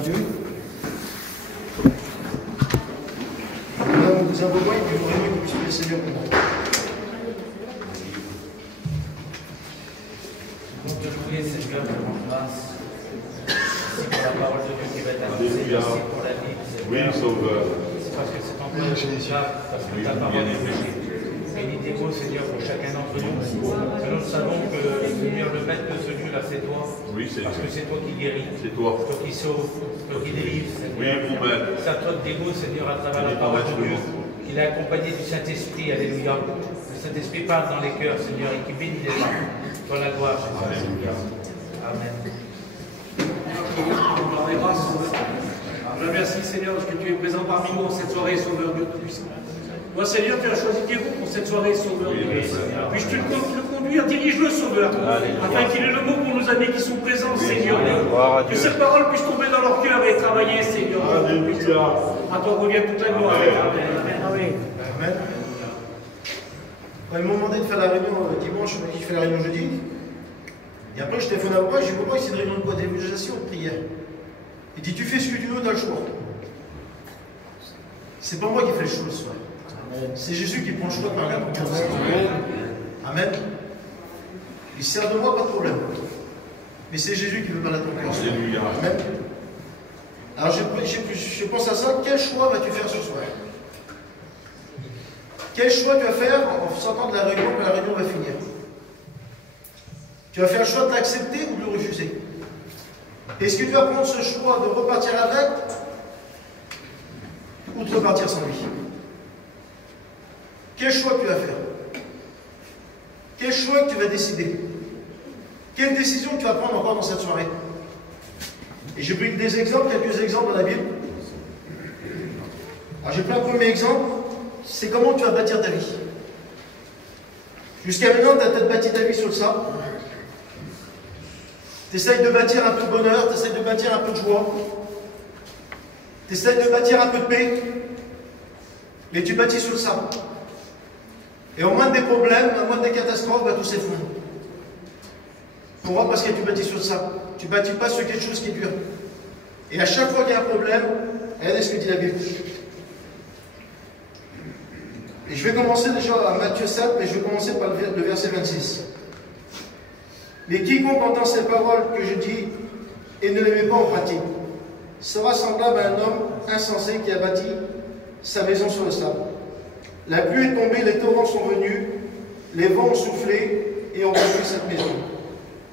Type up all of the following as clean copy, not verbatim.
mon Dieu. Nous avons besoin et puis nous voudrions que puisse le Seigneur pour nous. Nous te louer, Seigneur, te rendre grâce. Merci pour la parole de Dieu qui va être annoncée. Merci pour la vie, Seigneur. Oui, Sauveur. C'est parce que c'est en toi parce que ta parole est vraie. Bénis tes mots, Seigneur, pour chacun d'entre nous. Que nous savons que, Seigneur, le maître de ce lieu-là, c'est toi. Oui, Seigneur. Parce que c'est toi qui guéris. C'est toi. Toi qui sauves. Toi qui délivres, Seigneur. Oui, vous-même. C'est à toi de dégoût, Seigneur, à travers la parole de Dieu. Il est accompagné du Saint-Esprit. Alléluia. Le Saint-Esprit parle dans les cœurs, Seigneur, et qui bénit les âmes. Toi la gloire, Jésus. Amen. Je remercie, Seigneur, parce que tu es présent parmi nous en cette soirée, Sauveur Dieu Tout-Puissant. Toi, Seigneur, tu as choisi tes roues pour cette soirée, Sauveur Dieu. Puis-je le conduire, dirige-le, Sauveur, afin qu'il ait le mot pour nos amis qui sont présents, Seigneur. Que cette parole puisse tomber dans leur cœur et travailler, Seigneur. À toi revient toute la gloire. Amen. Amen. Quand ils m'ont demandé de faire la réunion dimanche, je me dis je fais la réunion jeudi. Et après, je téléphone à moi, je dis comment c'est une réunion de quoi? D'évangélisation ou de prière? Il dit tu fais ce que tu veux, t'as le choix. C'est pas moi qui fais le choix ce soir. C'est Jésus qui prend le choix par là pour dire ça. Amen. Il sert de moi, pas de problème. Mais c'est Jésus qui veut mal à ton cœur. Amen. Alors je pense à ça, quel choix vas-tu faire ce soir? Quel choix tu vas faire en sortant de la réunion quand la réunion va finir? Tu vas faire le choix de l'accepter ou de le refuser? Est-ce que tu vas prendre ce choix de repartir avec ou de repartir sans lui? Quel choix tu vas faire? Quel choix que tu vas décider? Quelle décision tu vas prendre encore dans cette soirée? Et j'ai pris des exemples, quelques exemples dans la Bible. Alors j'ai pris un premier exemple, c'est comment tu vas bâtir ta vie. Jusqu'à maintenant, tu as peut-être bâti ta vie sur le sable. Tu essayes de bâtir un peu de bonheur, tu essayes de bâtir un peu de joie. Tu essayes de bâtir un peu de paix. Mais tu bâtis sur le sable. Et au moins des problèmes, au moins des catastrophes, tout s'effondre. Pourquoi? Parce que tu bâtis sur le sable. Tu ne bâtis pas sur quelque chose qui est dur. Et à chaque fois qu'il y a un problème, regardez ce que dit la Bible. Et je vais commencer déjà à Matthieu 7, mais je vais commencer par le verset 26. Mais quiconque entend ces paroles que je dis et ne les met pas en pratique sera semblable à un homme insensé qui a bâti sa maison sur le sable. La pluie est tombée, les torrents sont venus, les vents ont soufflé et ont rempli cette maison.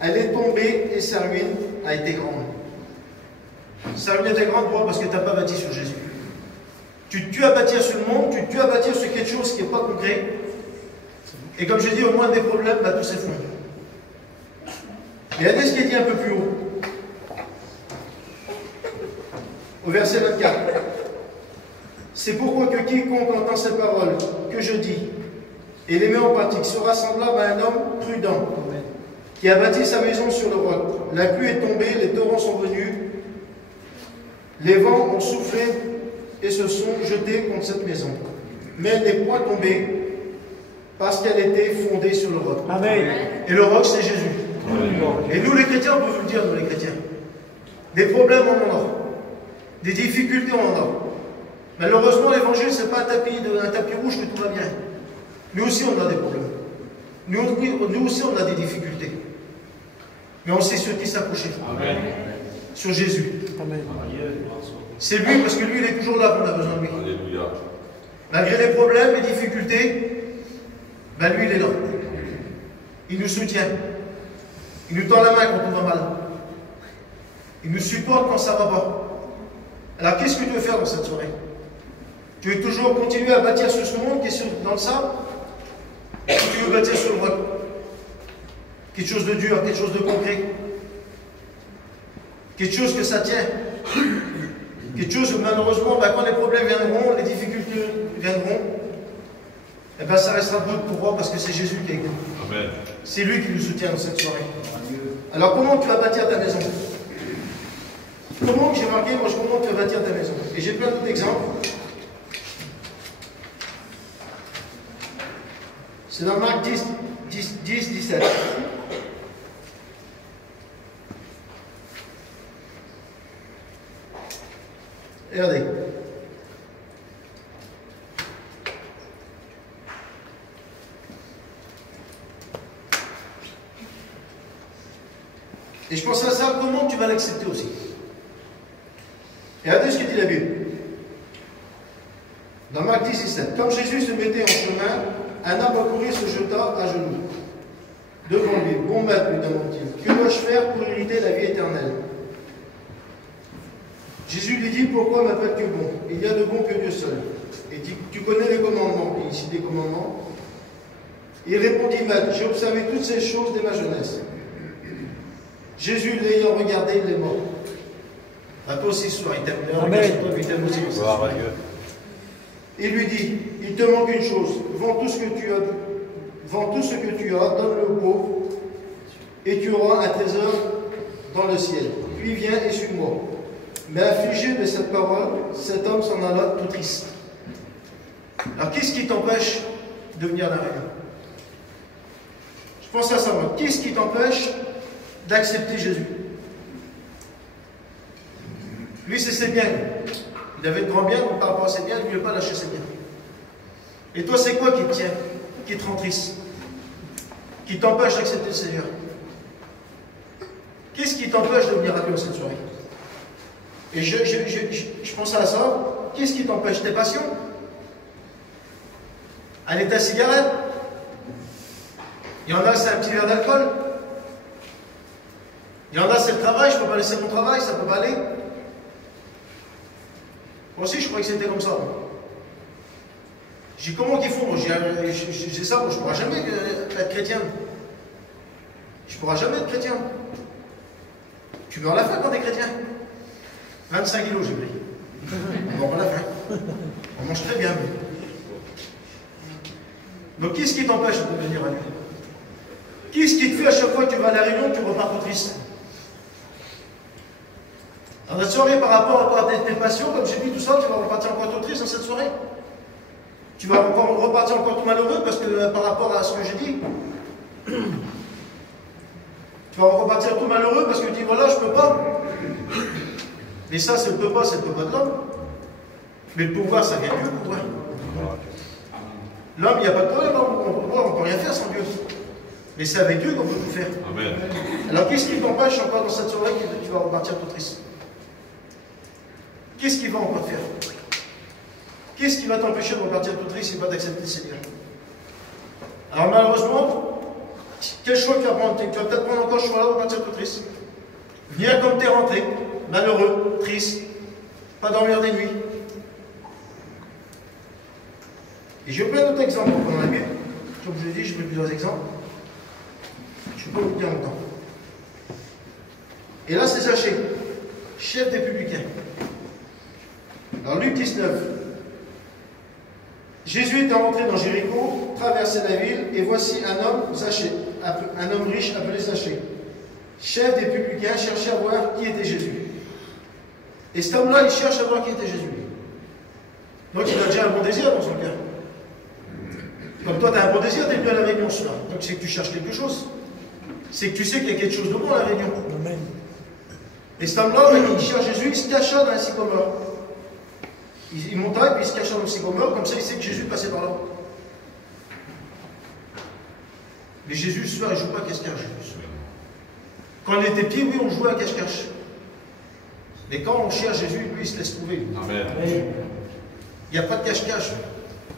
Elle est tombée et sa ruine a été grande. Sa ruine était grande, pourquoi? Parce que tu n'as pas bâti sur Jésus. Tu as bâti sur le monde, tu as bâti sur quelque chose qui n'est pas concret. Et comme je dis, au moins des problèmes, tout s'effondre. Et regardez ce qui est dit un peu plus haut. Au verset 24. C'est pourquoi que quiconque entend ces paroles que je dis et les met en pratique sera semblable à un homme prudent qui a bâti sa maison sur le roc. La pluie est tombée, les torrents sont venus, les vents ont soufflé et se sont jetés contre cette maison. Mais elle n'est point tombée parce qu'elle était fondée sur le roc. Amen. Et le roc, c'est Jésus. Et nous les chrétiens, on peut vous le dire, nous les chrétiens. Des problèmes, on en a. Des difficultés, on en a. Malheureusement, l'évangile, ce n'est pas un tapis rouge que tout va bien. Nous aussi, on a des problèmes. Nous aussi, on a des difficultés. Mais on sait sur qui s'accrocher. Sur Jésus. Amen. C'est lui, parce que lui, il est toujours là quand on a besoin de lui. Alléluia. Malgré les problèmes, les difficultés, lui, il est là. Il nous soutient. Il nous tend la main quand on va mal. Il nous supporte quand ça va pas. Alors, qu'est-ce que tu veux faire dans cette soirée? Tu veux toujours continuer à bâtir sur ce monde qui est dans le sable? Ou tu veux bâtir sur le roc? Quelque chose de dur, quelque chose de concret. Quelque chose que ça tient. Quelque chose où malheureusement, quand les problèmes viendront, les difficultés viendront, ça restera debout. Pourquoi? Parce que c'est Jésus qui est avec nous. Amen. C'est lui qui nous soutient dans cette soirée. Alors comment tu vas bâtir ta maison? Comment, j'ai marqué, comment tu vas bâtir ta maison? Et j'ai plein d'autres exemples. C'est dans Marc 10, 17. Regardez. Et je pense à ça, comment tu vas l'accepter aussi. Et regardez ce que dit la Bible. Dans Marc 10, 17. Comme Jésus se mettait en chemin, un homme accourut se jeta à genoux devant lui. Bon maître, lui demande-t-il, que dois-je faire pour hériter la vie éternelle? Jésus lui dit, pourquoi m'appelles-tu bon? Il y a de bon que Dieu seul. Et dit, tu connais les commandements. Et ici des commandements. Il répondit, maître, j'ai observé toutes ces choses dès ma jeunesse. Jésus, l'ayant regardé, il est mort. À toi aussi ce soir, il t'aime bien. Amen. Il t'aime aussi. Il lui dit, il te manque une chose, vends tout ce que tu as, donne-le aux pauvres, et tu auras un trésor dans le ciel. Puis viens et suis-moi. Mais affligé de cette parole, cet homme s'en alla tout triste. Alors qu'est-ce qui t'empêche de venir à la réunion? Je pense à ça, moi. Qu'est-ce qui t'empêche d'accepter Jésus? Lui, c'est ses biens. Il avait de grands biens, donc par rapport à ses biens, il ne veut pas lâcher ses biens. Et toi, c'est quoi qui te tient, qui te rend triste, qui t'empêche d'accepter le Seigneur? Qu'est-ce qui t'empêche de venir à Dieu cette soirée? Et je pense à ça. Qu'est-ce qui t'empêche? Tes passions? Aller ta cigarette? Il y en a, c'est un petit verre d'alcool. Il y en a, c'est le travail. Je ne peux pas laisser mon travail, ça ne peut pas aller. Moi aussi, je croyais que c'était comme ça. J'ai dit, comment qu'ils font? J'ai ça, moi, je ne pourrai jamais être chrétien. Je ne pourrai jamais être chrétien. Tu meurs à la fin quand tu es chrétien. 25 kilos, j'ai pris. On meurt à la fin. On mange très bien. Donc, qu'est-ce qui t'empêche de venir à Dieu? Qu'est-ce qui te fait à chaque fois que tu vas à la réunion, tu repars tout triste? Dans cette soirée, par rapport à tes passions, comme j'ai dit tout ça, tu vas repartir encore tout triste dans cette soirée. Tu vas encore repartir encore tout malheureux parce que par rapport à ce que j'ai dit, tu vas repartir tout malheureux parce que tu dis voilà, je ne peux pas. Mais ça, c'est le peut pas de l'homme. Mais le pouvoir, ça vient de Dieu, le pouvoir. L'homme, il n'y a pas de problème, on ne peut rien faire sans Dieu. Mais c'est avec Dieu qu'on peut tout faire. Amen. Alors qu'est-ce qui t'empêche encore dans cette soirée que tu vas repartir tout triste? Qu'est-ce qui va encore te faire? Qu'est-ce qui va t'empêcher de repartir tout triste et pas d'accepter le Seigneur? Alors malheureusement, quel choix tu vas prendre? Tu vas peut-être prendre encore ce choix-là de repartir tout triste. Venir comme tu es rentré, malheureux, triste, pas dormir des nuits. Et j'ai plein d'autres exemples dans la Bible. Comme je l'ai dit, j'ai pris plusieurs exemples. Je ne peux pas vous dire longtemps. Et là, c'est Zachée, chef des publicains. Alors, Luc 19. Jésus était rentré dans Jéricho, traversait la ville, et voici un homme, Zachée, un homme riche appelé Zachée, chef des publicains, cherchait à voir qui était Jésus. Et cet homme-là, il cherche à voir qui était Jésus. Donc, il a déjà un bon désir dans son cœur. Comme toi, tu as un bon désir, tu es venu à la réunion ce soir. Donc, c'est que tu cherches quelque chose. C'est que tu sais qu'il y a quelque chose de bon à la réunion. Amen. Et cet homme-là, il cherche Jésus, il se cacha dans un sycomore. Il monta et puis il se cacha dans le sycomore, comme ça il sait que Jésus passait par là. Mais Jésus, ce soir, il ne joue pas à cache-cache. Quand on était pieds, oui, on jouait à cache-cache. Mais quand on cherche Jésus, lui, il se laisse trouver. Amen. Il n'y a pas de cache-cache.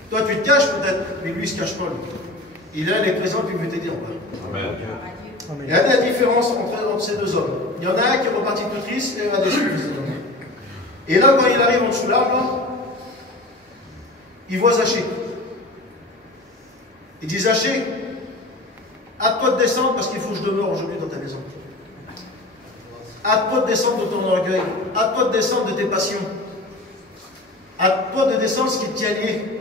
Toi, tu te caches peut-être, mais lui, il ne se cache pas. Lui. Il est là, il est présent, puis il veut t'aider en bas. Amen. Il y a la différence entre ces deux hommes. Il y en a un qui est reparti tout triste et un déçu. Et là, quand il arrive en dessous l'arbre, il voit Zachée. Il dit Zachée, hâte-toi de descendre parce qu'il faut que je demeure aujourd'hui dans ta maison. Hâte-toi de descendre de ton orgueil. Hâte-toi de descendre de tes passions. Hâte-toi de descendre ce qui te tient lié.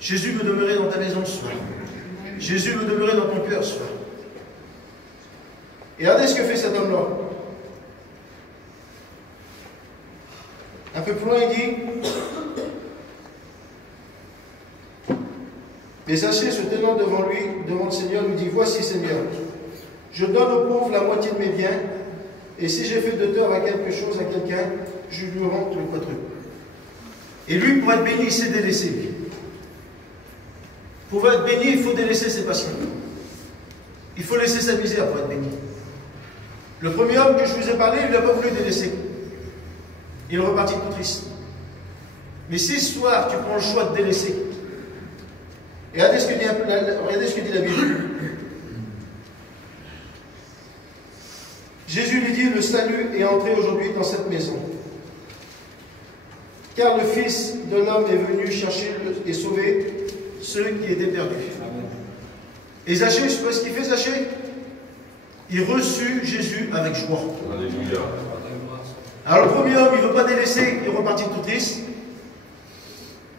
Jésus veut demeurer dans ta maison ce soir. Jésus veut demeurer dans ton cœur ce soir. Et regardez ce que fait cet homme-là. Un peu plus loin, il dit mais Zachée, se tenant devant lui, devant le Seigneur, lui dit voici, Seigneur, je donne aux pauvres la moitié de mes biens, et si j'ai fait de tort à quelque chose à quelqu'un, je lui rends tout le quadruple. Et lui, pour être béni, il s'est délaissé, lui. Pour être béni, il faut délaisser ses passions. Il faut laisser sa misère pour être béni. Le premier homme que je vous ai parlé, il n'a pas voulu délaisser. Il est reparti tout triste. Mais si ce soir, tu prends le choix de délaisser, et regardez ce que dit la Bible. Jésus lui dit, le salut est entré aujourd'hui dans cette maison. Car le Fils de l'homme est venu chercher et sauver ceux qui étaient perdus. Et Zachée, je sais pas ce qu'il fait, Zachée. Il reçut Jésus avec joie. Alléluia. Alors le premier homme, il ne veut pas délaisser, il est reparti tout triste.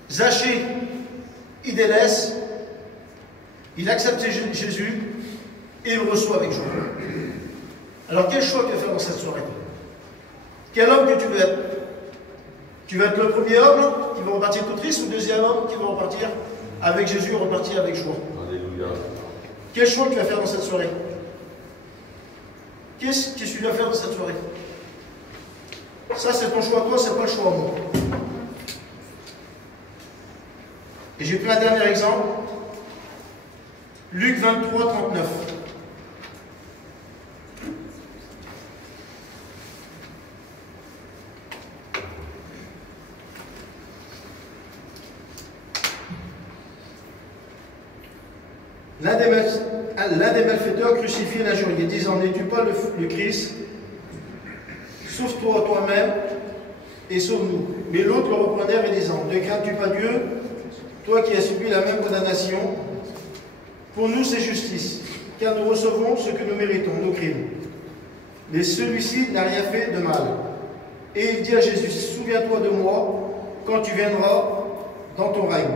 Zachée, il délaisse, il accepte Jésus et il le reçoit avec joie. Alors quel choix tu vas faire dans cette soirée? Quel homme que tu veux être? Tu vas être le premier homme qui va repartir tout triste ou le deuxième homme qui va repartir avec Jésus et repartir avec joie? Alléluia. Quel choix tu vas faire dans cette soirée? Qu'est-ce que tu dois faire dans cette soirée? Ça, c'est ton choix à toi, c'est pas le choix à moi. Et j'ai pris un dernier exemple. Luc 23, 39. L'un des malfaiteurs crucifié l'injuriait, disant, n'es-tu pas le Christ? Sauve-toi toi-même et sauve-nous. Mais l'autre le reprenait et disant, ne crains-tu pas Dieu, toi qui as subi la même condamnation? Pour nous c'est justice, car nous recevons ce que nous méritons, nos crimes. Mais celui-ci n'a rien fait de mal. Et il dit à Jésus, souviens-toi de moi quand tu viendras dans ton règne.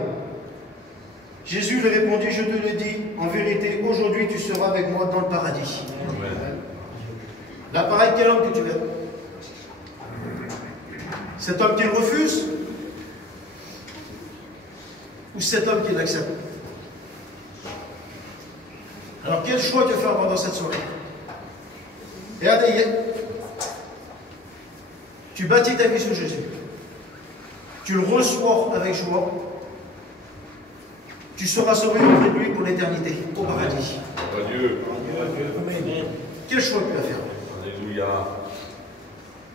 Jésus lui répondit, je te le dis, en vérité, aujourd'hui tu seras avec moi dans le paradis. Amen. Là, pareil, quel homme que tu veux? Cet homme qui le refuse? Ou cet homme qui l'accepte? Alors, quel choix tu vas faire pendant cette soirée? Et regardez, tu bâtis ta vie sur Jésus. Tu le reçois avec joie. Tu seras sauvé auprès de lui pour l'éternité, au paradis. Adieu. Quel choix tu vas faire? Alléluia.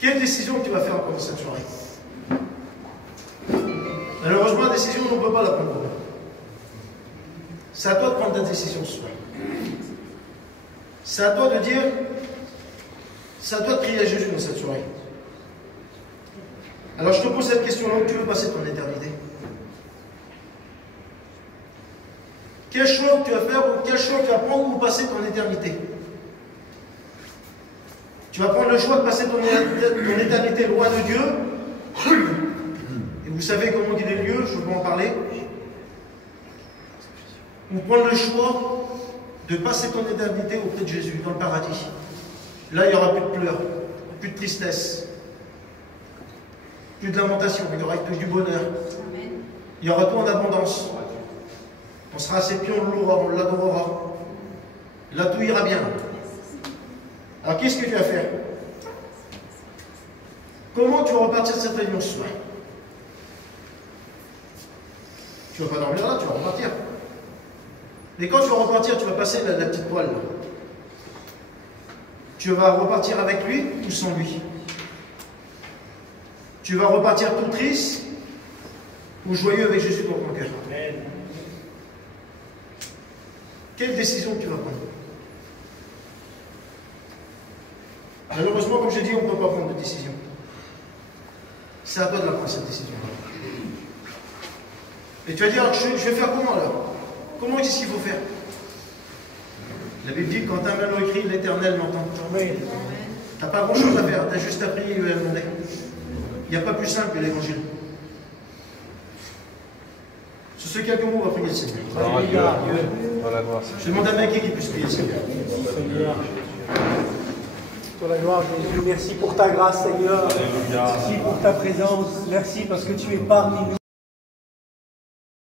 Quelle décision tu vas faire pendant cette soirée? Malheureusement, la décision, on ne peut pas la prendre. C'est à toi de prendre ta décision ce soir. C'est à toi de dire, c'est à toi de prier à Jésus dans cette soirée. Alors je te pose cette question-là, où tu veux passer ton éternité? Quel choix tu vas faire ou quel choix tu vas prendre pour passer ton éternité? Tu vas prendre le choix de passer ton éternité loin de Dieu. Et vous savez comment on dit les lieux, je peux en parler. Ou prendre le choix de passer ton éternité auprès de Jésus, dans le paradis. Là, il n'y aura plus de pleurs, plus de tristesse, plus de lamentation, il y aura que du bonheur. Il y aura tout en abondance. On sera à ses pieds, on louera, on l'adorera. Là, tout ira bien. Alors, qu'est-ce que tu vas faire? Comment tu vas repartir de cette réunion ce soir? Tu ne vas pas dormir là, tu vas repartir. Mais quand tu vas repartir, tu vas passer la petite poêle. Tu vas repartir avec lui ou sans lui? Tu vas repartir tout triste ou joyeux avec Jésus dans ton cœur? Quelle décision tu vas prendre? Malheureusement, comme je dis, on ne peut pas prendre de décision. C'est à toi de la prendre, cette décision. Et tu vas dire, je vais faire comment alors? Comment est-ce qu'il faut faire? La Bible dit, quand un malheur écrit, l'Éternel m'entend. Tu n'as pas grand-chose à faire, tu as juste à prier et à demander. Il n'y a pas plus simple que l'évangile. Sur ce quelques mots, on va prier le Seigneur. Je demande à Mec qui puisse prier le Seigneur. Pour la gloire de Jésus, merci pour ta grâce, Seigneur. Merci pour ta présence. Merci parce que tu es parmi nous.